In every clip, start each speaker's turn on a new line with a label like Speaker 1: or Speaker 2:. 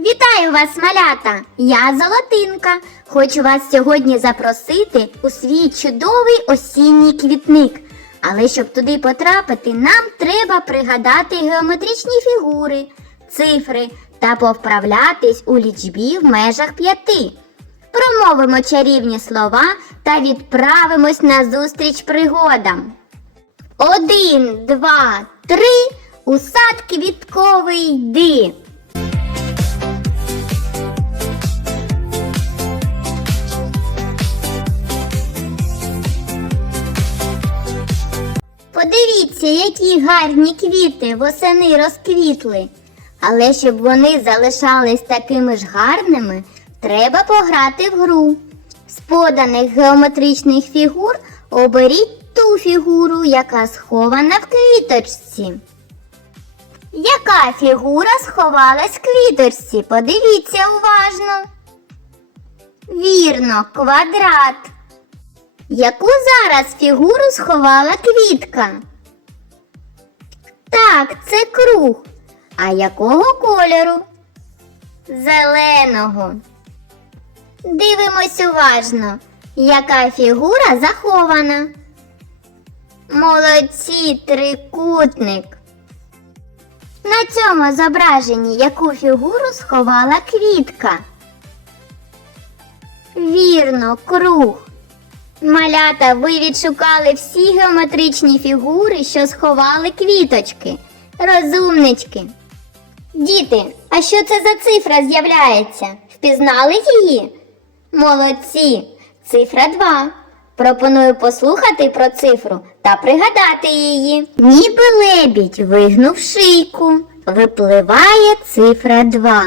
Speaker 1: Вітаю вас, малята! Я Золотинка. Хочу вас сьогодні запросити у свій чудовий осінній квітник. Але щоб туди потрапити, нам треба пригадати геометричні фігури, цифри та повправлятись у лічбі в межах п'яти. Промовимо чарівні слова та відправимось на зустріч пригодам. Один, два, три. У сад квітковий йди. Подивіться, які гарні квіти восени розквітли. Але щоб вони залишались такими ж гарними, треба пограти в гру. З поданих геометричних фігур оберіть ту фігуру, яка схована в квіточці. Яка фігура сховалась в квіточці? Подивіться уважно. Вірно, квадрат. Яку зараз фігуру сховала квітка? Так, це круг. А якого кольору? Зеленого. Дивимось уважно, яка фігура захована. Молодці трикутник. На цьому зображенні яку фігуру сховала квітка? Вірно, круг. Малята, ви відшукали всі геометричні фігури, що сховали квіточки. Розумнички. Діти, а що це за цифра з'являється? Впізнали її? Молодці! Цифра 2. Пропоную послухати про цифру та пригадати її. Ніби лебідь вигнув шийку. Випливає цифра 2.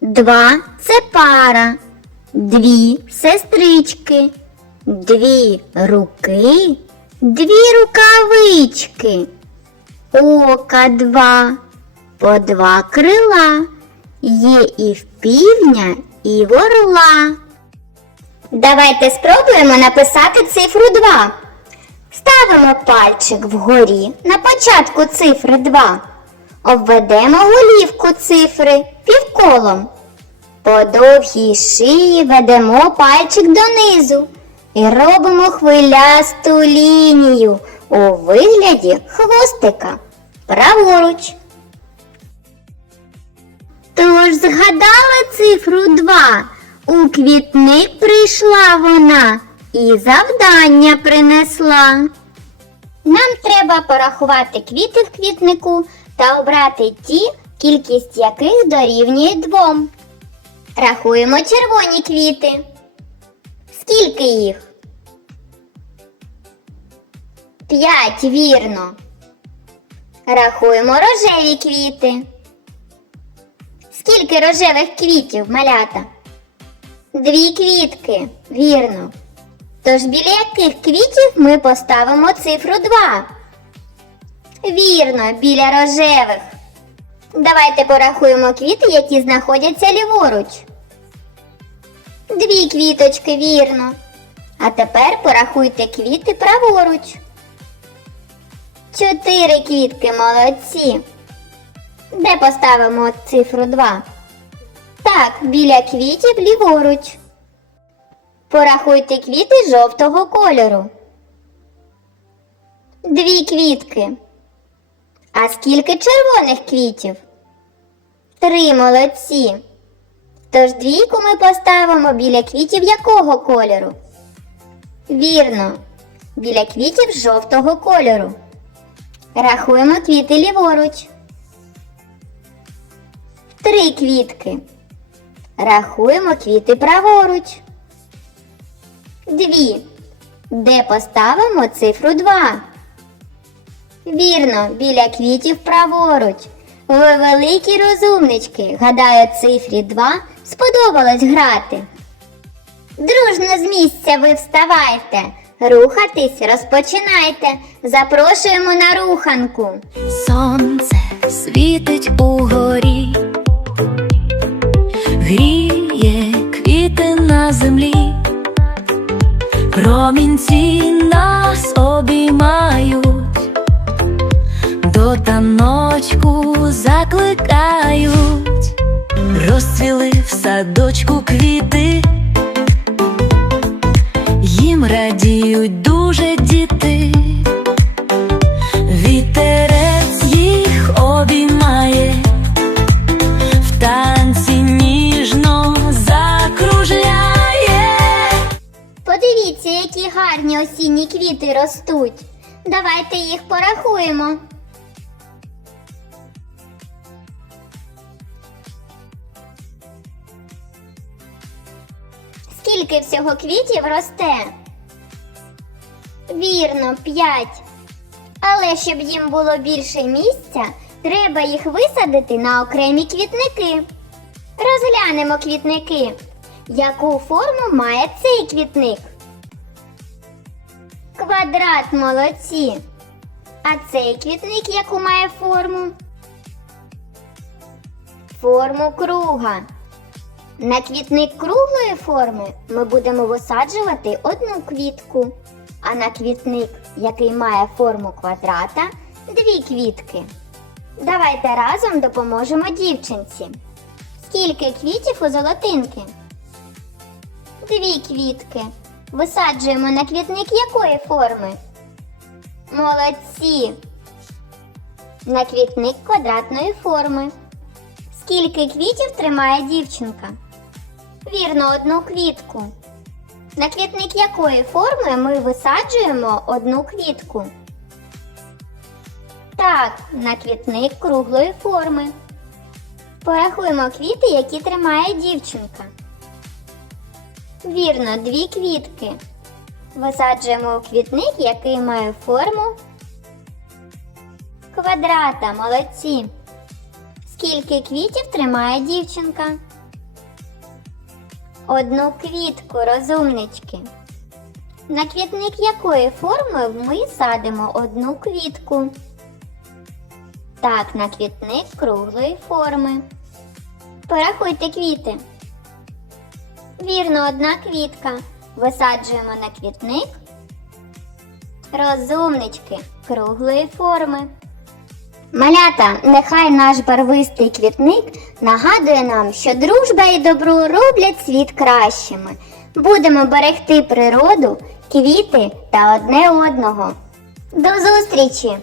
Speaker 1: Два це пара. Дві сестрички. Дві руки. Дві рукавички. Ока два. По два крила. Є і в півня, і в орла. Давайте спробуємо написати цифру 2. Ставимо пальчик вгорі на початку цифри 2. Обведемо голівку цифри півколом. По довгій шиї ведемо пальчик донизу і робимо хвилясту лінію у вигляді хвостика праворуч. Тож згадали цифру 2. У квітник прийшла вона і завдання принесла. Нам треба порахувати квіти в квітнику та обрати ті, кількість яких дорівнює двом. Рахуємо червоні квіти. Скільки їх? П'ять, вірно. Рахуємо рожеві квіти. Скільки рожевих квітів, малята? Дві квітки, вірно. Тож біля яких квітів ми поставимо цифру 2? Вірно, біля рожевих. Давайте порахуємо квіти, які знаходяться ліворуч. Дві квіточки, вірно. А тепер порахуйте квіти праворуч. Чотири квітки, молодці. Де поставимо цифру 2? Так, біля квітів ліворуч. Порахуйте квіти жовтого кольору. Дві квітки. А скільки червоних квітів? Три молодці. Тож двійку ми поставимо біля квітів якого кольору? Вірно, біля квітів жовтого кольору. Рахуємо квіти ліворуч. Три квітки. Рахуємо квіти праворуч. Дві. Де поставимо цифру 2? Вірно, біля квітів праворуч. Ви великі розумнички. Гадаю, цифрі 2 сподобалось грати. Дружно з місця ви вставайте. Рухатись розпочинайте. Запрошуємо на руханку.
Speaker 2: Сонце світить угорі, гріє квіти на землі, промінці нас обіймають, до таночку закликають, розцвіли в садочку квіти,
Speaker 1: ростуть. Давайте їх порахуємо. Скільки всього квітів росте? Вірно, п'ять. Але щоб їм було більше місця, треба їх висадити на окремі квітники. Розглянемо квітники. Яку форму має цей квітник? Квадрат молодці. А цей квітник яку має форму? Форму круга. На квітник круглої форми ми будемо висаджувати одну квітку, а на квітник, який має форму квадрата, дві квітки. Давайте разом допоможемо дівчинці. Скільки квітів у золотинки? Дві квітки. Висаджуємо на квітник якої форми? Молодці. На квітник квадратної форми. Скільки квітів тримає дівчинка? Вірно, одну квітку. На квітник якої форми ми висаджуємо одну квітку? Так, на квітник круглої форми. Порахуємо квіти, які тримає дівчинка. Вірно, дві квітки. Висаджуємо у квітник, який має форму квадрата. Молодці. Скільки квітів тримає дівчинка? Одну квітку, розумнички. На квітник якої форми ми садимо одну квітку? Так, на квітник круглої форми. Порахуйте квіти. Вірно, одна квітка. Висаджуємо на квітник. Розумнички круглої форми. Малята, нехай наш барвистий квітник нагадує нам, що дружба і добро роблять світ кращими. Будемо берегти природу, квіти та одне одного. До зустрічі!